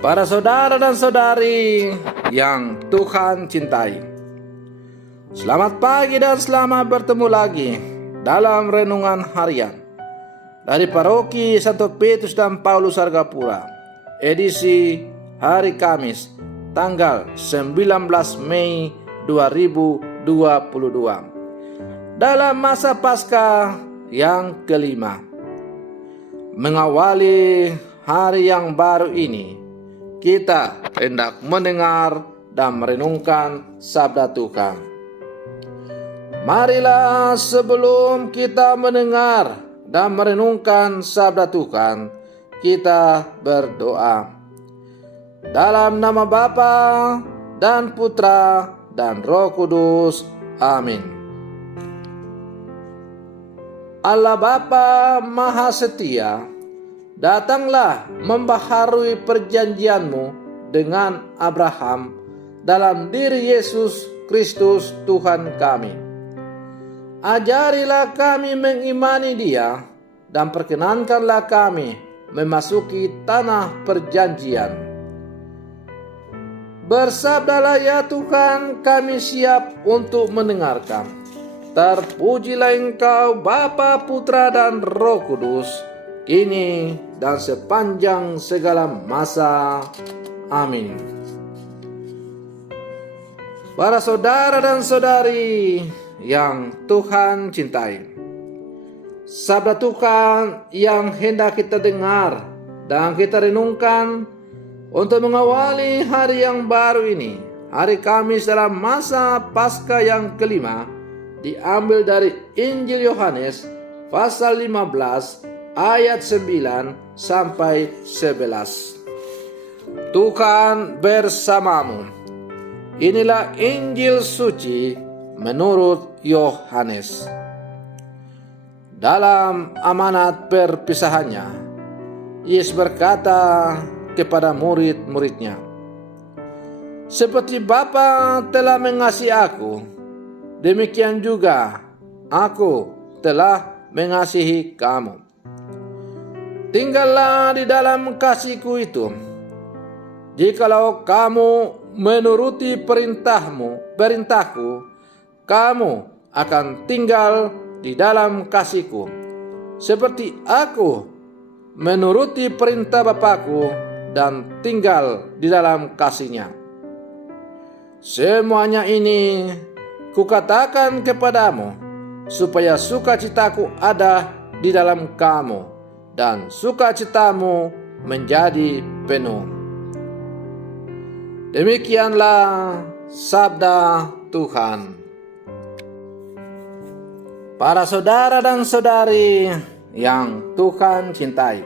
Para saudara dan saudari yang Tuhan cintai, selamat pagi dan selamat bertemu lagi dalam renungan harian dari Paroki Santo Petrus dan Paulus Argapura, edisi hari Kamis, tanggal 19 Mei 2022, dalam masa Paskah yang kelima. Mengawali hari yang baru ini, kita hendak mendengar dan merenungkan sabda Tuhan. Marilah sebelum kita mendengar dan merenungkan sabda Tuhan, kita berdoa. Dalam nama Bapa dan Putra dan Roh Kudus. Amin. Allah Bapa Maha Setia, datanglah membaharui perjanjian-Mu dengan Abraham dalam diri Yesus Kristus Tuhan kami. Ajarilah kami mengimani Dia dan perkenankanlah kami memasuki tanah perjanjian. Bersabdalah ya Tuhan, kami siap untuk mendengarkan. Terpujilah Engkau Bapa, Putra dan Roh Kudus, kini dan sepanjang segala masa. Amin. Para saudara dan saudari yang Tuhan cintai, sabda Tuhan yang hendak kita dengar dan kita renungkan untuk mengawali hari yang baru ini, hari Kamis dalam masa Paskah yang kelima, diambil dari Injil Yohanes pasal 15 ayat 9 sampai 11. Tuhan bersamamu. Inilah Injil suci menurut Yohanes. Dalam amanat perpisahannya, Yesus berkata kepada murid-muridnya, "Seperti Bapa telah mengasihi aku, demikian juga aku telah mengasihi kamu. Tinggallah di dalam kasih-Ku itu. Jikalau kamu menuruti perintahku, kamu akan tinggal di dalam kasih-Ku, seperti aku menuruti perintah Bapa-Ku dan tinggal di dalam kasih-Nya. Semuanya ini Kukatakan kepadamu, supaya sukacita-Ku ada di dalam kamu, dan sukacitamu menjadi penuh." Demikianlah sabda Tuhan. Para saudara dan saudari yang Tuhan cintai,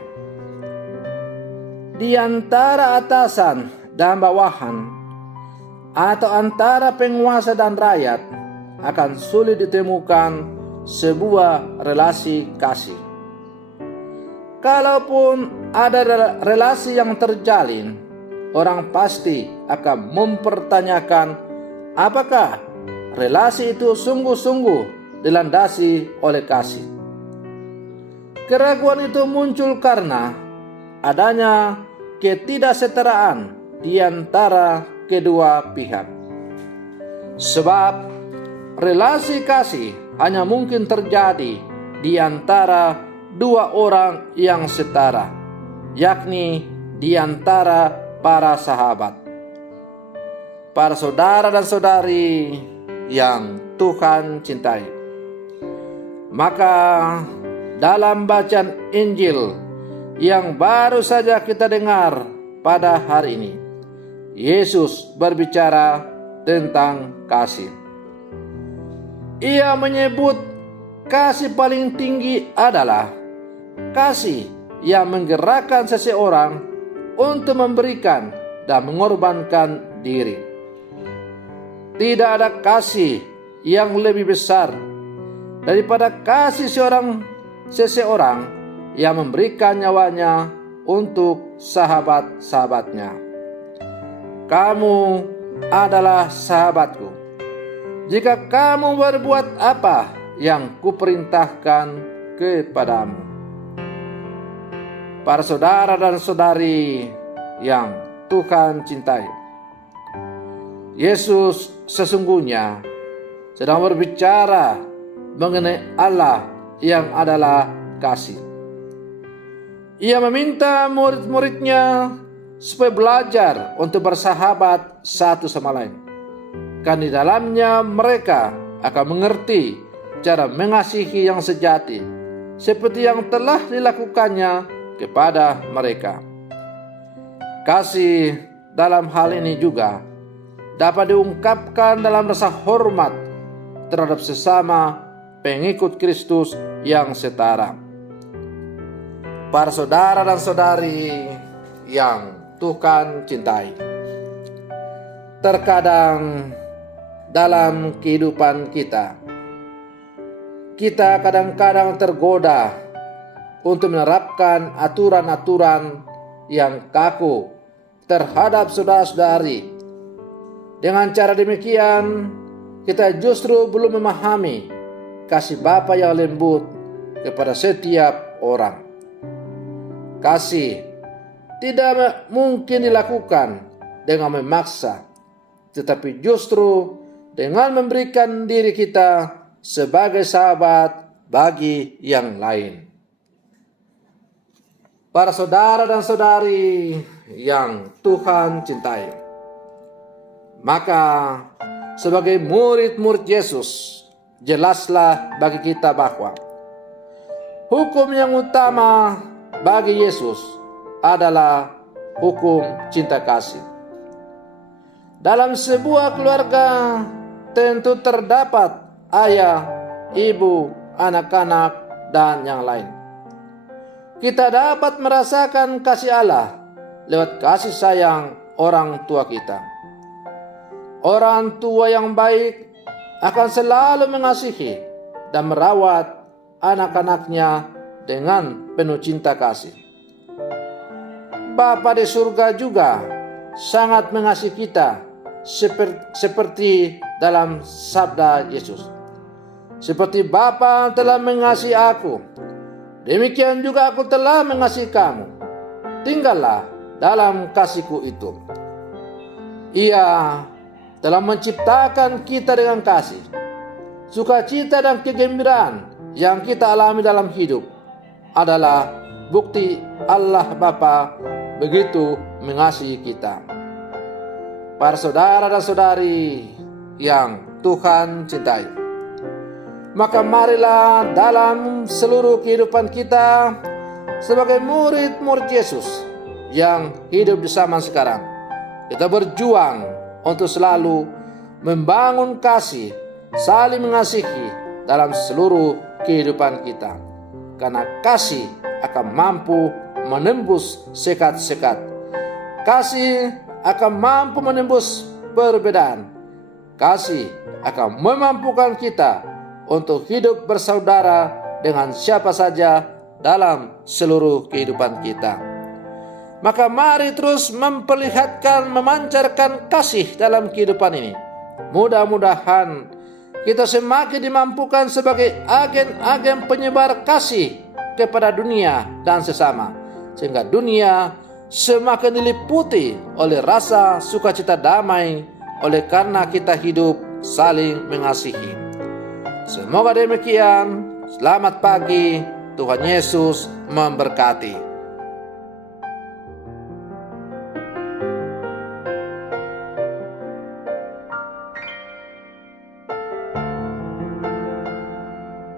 di antara atasan dan bawahan, atau antara penguasa dan rakyat, akan sulit ditemukan sebuah relasi kasih. Kalaupun ada relasi yang terjalin, orang pasti akan mempertanyakan apakah relasi itu sungguh-sungguh dilandasi oleh kasih. Keraguan itu muncul karena adanya ketidaksetaraan di antara kedua pihak. Sebab relasi kasih hanya mungkin terjadi di antara dua orang yang setara, yakni di antara para sahabat. Para saudara dan saudari yang Tuhan cintai, maka dalam bacaan Injil yang baru saja kita dengar pada hari ini, Yesus berbicara tentang kasih. Ia menyebut kasih paling tinggi adalah kasih yang menggerakkan seseorang untuk memberikan dan mengorbankan diri. Tidak ada kasih yang lebih besar daripada kasih seseorang yang memberikan nyawanya untuk sahabat-sahabatnya. Kamu adalah sahabatku jika kamu berbuat apa yang kuperintahkan kepadamu. Para saudara dan saudari yang Tuhan cintai. Yesus sesungguhnya sedang berbicara mengenai Allah yang adalah kasih. Ia meminta murid-muridnya supaya belajar untuk bersahabat satu sama lain. Kan di dalamnya mereka akan mengerti cara mengasihi yang sejati, seperti yang telah dilakukannya kepada mereka. Kasih dalam hal ini juga dapat diungkapkan dalam rasa hormat terhadap sesama pengikut Kristus yang setara. Para saudara dan saudari yang Tuhan cintai, terkadang dalam kehidupan kita kadang-kadang tergoda untuk menerapkan aturan-aturan yang kaku terhadap saudara-saudari. Dengan cara demikian, kita justru belum memahami kasih Bapa yang lembut kepada setiap orang. Kasih tidak mungkin dilakukan dengan memaksa, tetapi justru dengan memberikan diri kita sebagai sahabat bagi yang lain. Para saudara dan saudari yang Tuhan cintai, maka sebagai murid-murid Yesus, jelaslah bagi kita bahwa hukum yang utama bagi Yesus adalah hukum cinta kasih. Dalam sebuah keluarga tentu terdapat ayah, ibu, anak-anak, dan yang lain. Kita dapat merasakan kasih Allah lewat kasih sayang orang tua kita. Orang tua yang baik akan selalu mengasihi dan merawat anak-anaknya dengan penuh cinta kasih. Bapa di surga juga sangat mengasihi kita seperti dalam sabda Yesus. Seperti Bapa telah mengasihi aku, demikian juga aku telah mengasihi kamu. Tinggallah dalam kasihku itu. Ia telah menciptakan kita dengan kasih. Sukacita dan kegembiraan yang kita alami dalam hidup adalah bukti Allah Bapa begitu mengasihi kita. Para saudara dan saudari yang Tuhan cintai, maka marilah dalam seluruh kehidupan kita sebagai murid-murid Yesus yang hidup di zaman sekarang, kita berjuang untuk selalu membangun kasih, saling mengasihi dalam seluruh kehidupan kita. Karena kasih akan mampu menembus sekat-sekat. Kasih akan mampu menembus perbedaan. Kasih akan memampukan kita untuk hidup bersaudara dengan siapa saja dalam seluruh kehidupan kita. Maka mari terus memperlihatkan, memancarkan kasih dalam kehidupan ini. Mudah-mudahan kita semakin dimampukan sebagai agen-agen penyebar kasih kepada dunia dan sesama, sehingga dunia semakin diliputi oleh rasa sukacita damai oleh karena kita hidup saling mengasihi. Semoga demikian. Selamat pagi. Tuhan Yesus memberkati.